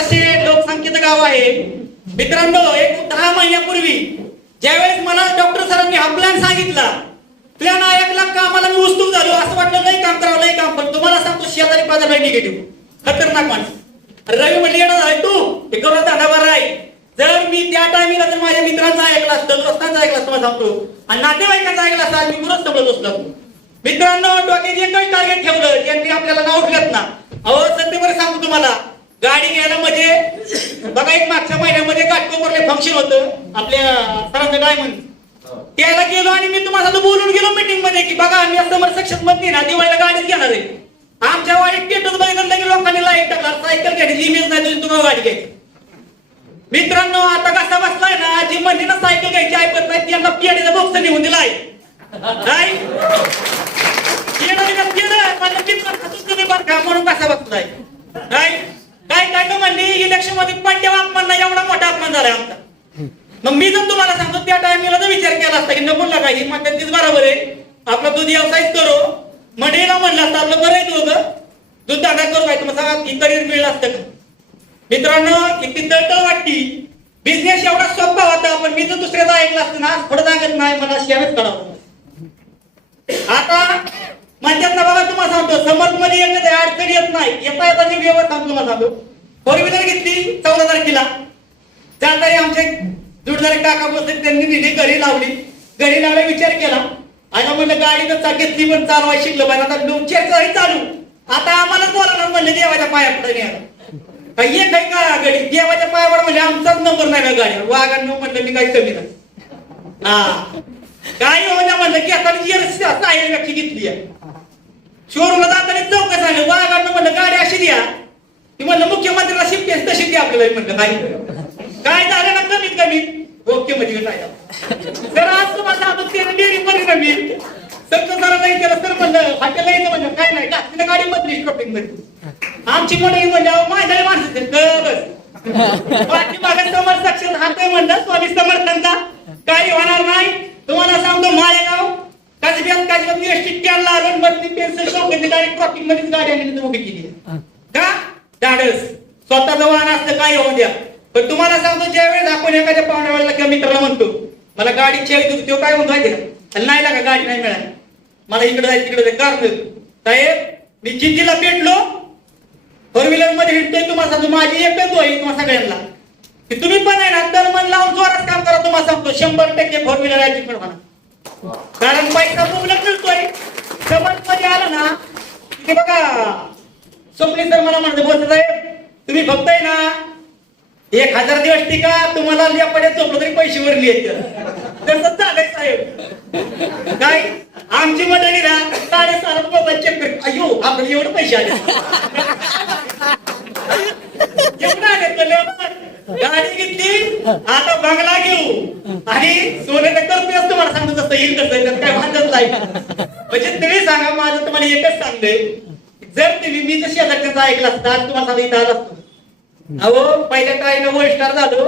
असे लोकसंख्येचं गाव आहे. मित्रांनो एक दहा महिन्यापूर्वी ज्यावेळेस मला डॉक्टर सरांनी हा प्लॅन सांगितला प्लॅन ऐकला का मला मी उत्सुक झालो. असं वाटलं लई काम करावं लई काम पण तुम्हाला सांगतो शेजारी पाजारी निगेटिव्ह खतरनाक माणूस. रवी म्हणली येणार आहे तू. हे करून दादावर आहे. जर मी त्या टायमिंगला जर माझ्या मित्रांचा ऐकला असतं दोस्तांचा ऐकला असतं मला सांगतो. आणि नातेवाईकांचा ऐकला असता मी गुरुच समजत असलो मित्रांनो डोक्यात एकच टार्गेट ठेवलं त्यांनी आपल्याला नाव ठेवत ना. अहो सत्य बरं सांगतो तुम्हाला गाडी घ्यायला म्हणजे बघा एक मागच्या महिन्यामध्ये घाटकोपरले फंक्शन होतं आपल्या सरांचं डायमंड त्याला गेलो आणि मी तुम्हाला बोलून गेलो मीटिंगमध्ये की बघा आम्ही समर सक्षममध्ये ना दिवाळीला गाडीच घेणार आहे. आमच्या वाडीत पेटच बघितलं की लोकांनी लाइट टाकला सायकल घ्यायची इमेज नाही तुझी तुम्हाला गाडी घ्यायची. मित्रांनो आता कसा बसलाय ना जी म्हणली ना सायकल घ्यायची ऐकत नाही त्यांना पियाडीचा बॉक्स काय तुम्ही बरं का म्हणून कसा बसलाय? काय काय काय म्हणली इलेक्शनमध्ये पांड्या अपमान नाही एवढा मोठा अपमान झालाय आमचा. मग मी जर तुम्हाला सांगतो त्या टायमिंगला जर विचार केला असता की नको नका ही मग तीच बरोबर आहे. आपला दूध व्यवसायच करो. मडेला म्हणलं असतं आपलं बरं आहे दोघं. दूध दादा करू काय? तुम्हाला सांगा की करिअर मिळलं असतं का? मित्रांनो इतकी तळतळ वाटती बिझनेस एवढा सोपा होता पण मी जर दुसऱ्याचा ऐकला असतं ना आज पुढे सांगत नाही मला शेवट करावं आता म्हणतात ना बघा तुम्हाला सांगतो समर्थमध्ये येत अडचण येत नाही. येता येता मी व्यवहार थांबतो मला सांगतो फोर व्हीलर घेतली चौदा तारखेला. जाताना आमचे जुडणारे काका बसले त्यांनी दिली घरी लावली. घरी लावला विचार केला. आता म्हणलं गाडी तर चा- घेतली पण चालवाय शिकलं पाहिजे आता डोक्यात गाडी चालू. आता आम्हाला बोलावणार म्हणले देवाच्या पाया पुढे काही एक काही का गाडी? देवाच्या पायावर म्हणजे आमचाच नंबर नाही ना गाडीवर? वाघांनो म्हणलं मी काही कमी नाही. हा. काय हो म्हणलं की आता जी व्यक्ती घेतली आहे. शोरूमला जाताना चौकस झालं. वाघांना म्हणलं गाडी अशी द्या. ती म्हणलं मुख्यमंत्र्याला शिफ्ट तशी द्या आपल्याला. म्हणलं काय काय झालं ना कमीत कमी. ओके म्हणजे काय जर आज तुम्हाला आपण त्याने डेअरी मध्ये ना मी. सगळं नाही त्याला सर म्हणलं. हॉटेलला यायचं म्हणलं. काय नाही का तिला गाडी मधली शॉपिंगमध्ये. आमची मंडळी म्हणजे माझ्या माणसं आहेत. बस बाकी मागे समर सक्षम हात म्हणलं स्वामी समर्थांचा. काही होणार नाही. तुम्हाला सांगतो माळेगाव काजब्यात काजब्यात व्यवस्थित कॅनला आलं मधली पेन्सिल शॉपिंग डायरेक्ट ट्रॉफिक मध्येच गाडी आणली उभी केली. का? धाडस स्वतःचं वाहन असतं काय होऊ द्या. पण तुम्हाला सांगतो ज्यावेळेस आपण एखाद्या पाहुण्याला किंवा मित्राला म्हणतो मला गाडी चेक तो काय म्हणतो माहिती का नाही लागा गाडी नाही मिळाली. मला इकडे जायचं तिकडे जायचं कारण साहेब मी जिद्दीला पेटलो. फोर व्हीलरमध्ये हिंडतोय तुम्हाला सांगतो माझी एकच होईल तुम्हाला सगळ्यांना. की तुम्ही पण आहे ना तर मन लावून जोरात काम करा तुम्हाला सांगतो शंभर टक्के फोर व्हीलर आहे पण म्हणा कारण पैसा मुबलक मिळतोय समजमध्ये आलं ना की बघा स्वप्नी सर मला म्हणतो बोलत साहेब तुम्ही बघताय ना एक हजार दिवस टिका तुम्हाला लेपड्यात झोपलं तरी पैसे वरली आहेत. तसंच झालंय साहेब. काय? आमची मंडळी ना साडेसात मोबाईल चेक कर. अयो आपल्याला एवढे पैसे आले. एवढं आले गाडी घेतली आता बंगला घेऊ आणि सोनं तर करतोय असं मला सांगतो तसं येईल तसं काय भांडत नाही म्हणजे तुम्ही सांगा माझं तुम्हाला एकच सांगते जर तुम्ही मी जशी शेजारच्याचं ऐकला असता आज तुम्हाला सांगितलं इथं असतो. अहो पहिल्या ट्रायनं वर स्टार झालो.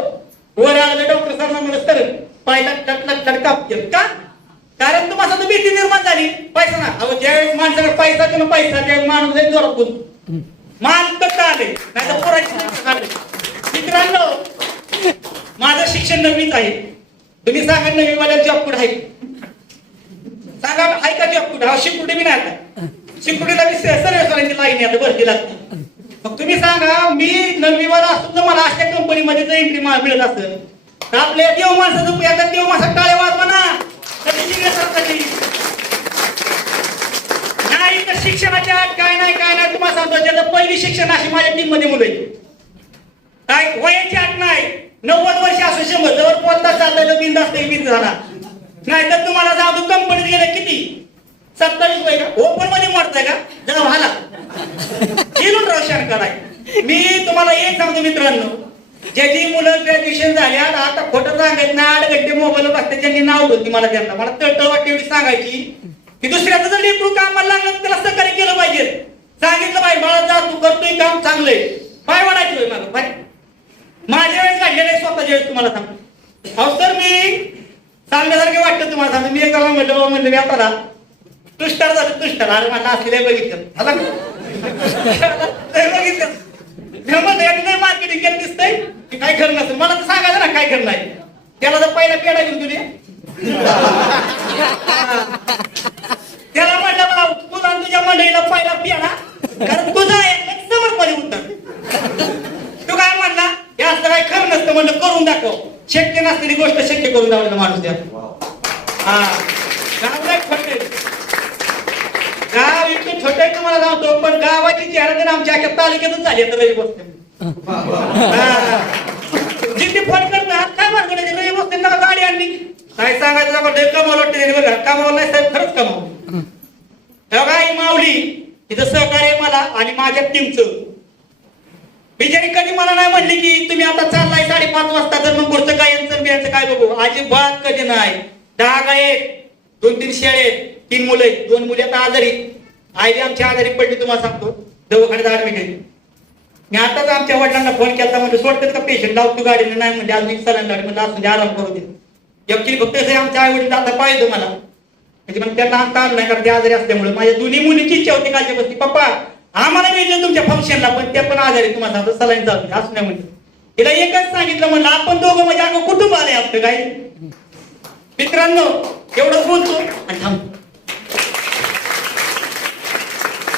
वर आलं डॉक्टर सर म्हणलं तर पाहिला टक टक टक का? कारण तुम्हाला तर भीती निर्माण झाली. पैसा ना. अहो ज्यावेळेस माणसाकडे पैसा किंवा पैसा त्यावेळेस माणूस लय जोरात मान तर आले नाही तर पोराची मित्रांनो माझं शिक्षण नवीच आहे. तुम्ही सांगा नवी वाल्या जॉब कुठे आहे सांगा ऐका का जॉब कुठे? हा शिकुटी बी नाही आता. शिकुटीला बी सर्व लाईन आता भरती लागते. मग तुम्ही सांगा मी नववीवर असून जर मला अशा कंपनीमध्ये जर एंट्री मिळत असेल तर आपल्या देव माणसाचं उपयोग देव माणसा टाळे वाजवा ना. कधी शिकण्यासारखं नाही तर शिक्षणाच्या आत काय नाही काय नाही तुम्हाला सांगतो त्याचं पहिली शिक्षण अशी माझ्या टीममध्ये मुलं काय वयाची आठ नाही. नव्वद वर्ष असू शंभर जवळ बोलता चाललेलं बिंद असतं बिंद झाला. नाही तर तुम्हाला जाऊ कंपनीत गेलं किती? सत्तावीस वय का? ओपनमध्ये मोडताय का? जरा व्हाला किलो रोशन कराय मी तुम्हाला एक सांगतो मित्रांनो. ज्याची मुलं ग्रॅज्युएशन झाल्यात आता खोटं सांगायचं ना आठ घंटे मोबाईल बघते ज्यांनी नाव होती मला त्यांना. मला तळतळ वाटते एवढी सांगायची की दुसऱ्याचं जर लेकरू कामाला लागलं तर त्याला सहकार्य केलं पाहिजे. सांगितलं बाई मला जा तू करतोय काम चांगलंय. पाय वाढायचं होय मला पाय. माझ्या वेळेस घडलेलं नाही स्वतःच्या वेळेस तुम्हाला सांगतो. अहो सर मी सांगण्यासारखे वाटतं तुम्हाला. सांगतो मी एकाला म्हणलं बाबा म्हणलं व्यापारा तुष्टार झालं तुष्टार. अरे मला असलेलं बघितलं. बघितलं. मी मार्केटिंग केलं दिसतंय. की काय खरं नसेल मला तर सांगायचं ना काय खरं नाही. त्याला तर पहिला पेडा घेऊन तुझे त्याला म्हटलं भाऊ तुझा तुझ्या मंडळीला पहिला पेडा कारण तुझा आहे समज उत्तर. तू काय म्हणला? हे असं काय खरं नसतं म्हणलं करून दाखव. शक्य नसलेली गोष्ट शक्य करून दाखवलं माणूस हा. गाव नाही छोटे. गाव इतकं छोटे तुम्हाला सांगतो पण गावाची जाहिरात आमच्या अख्या तालुक्यातच झाली आता गोष्ट हा. जिथे फोन करतात काय मार्ग लई गोष्ट नका गाडी आणली. काय सांगायचं आपण कमावलं वाटतं बघा. कमावलं नाही साहेब खरंच कमावलं हे. बघा ही माऊली तिचं सहकार्य मला आणि माझ्या टीमचं बिचारी कधी मला नाही म्हणली की तुम्ही आता चाललाय साडेपाच वाजता तर मग पुढचं काय यांचं बियांचं काय बघू? अजिबात कधी नाही. दहा गाय आहेत दोन तीन शेळे आहेत तीन मुलं आहेत. दोन मुली आता आजारी आई आमच्या आजारी पडली तुम्हाला सांगतो. दवाखान्यात ऍडमिट आहे. मी आताच आमच्या वडिलांना फोन केला म्हणजे सोडतात का पेशंट लावतो गाडीने? नाही म्हणजे आज मी सलाईन गाडी म्हणजे असं आराम करू दे. ऍक्च्युली फक्त असं आमच्या आई वडील आता पाहिजे मला म्हणजे मग त्यांना आता नाही कारण ते आजारी असल्यामुळे. माझ्या दोन्ही मुलीची इच्छा होती कालच्या बसती पप्पा आम्हाला मिळते तुमच्या फंक्शनला पण त्या पण आजारी तुम्हाला सांगतो सलाईन चालू दे, असं नाही म्हणजे तिला एकच सांगितलं म्हणलं आपण दोघं म्हणजे अगं कुटुंब आले आपलं काही. मित्रांनो एवढंच बोलतो आणि थांबतो.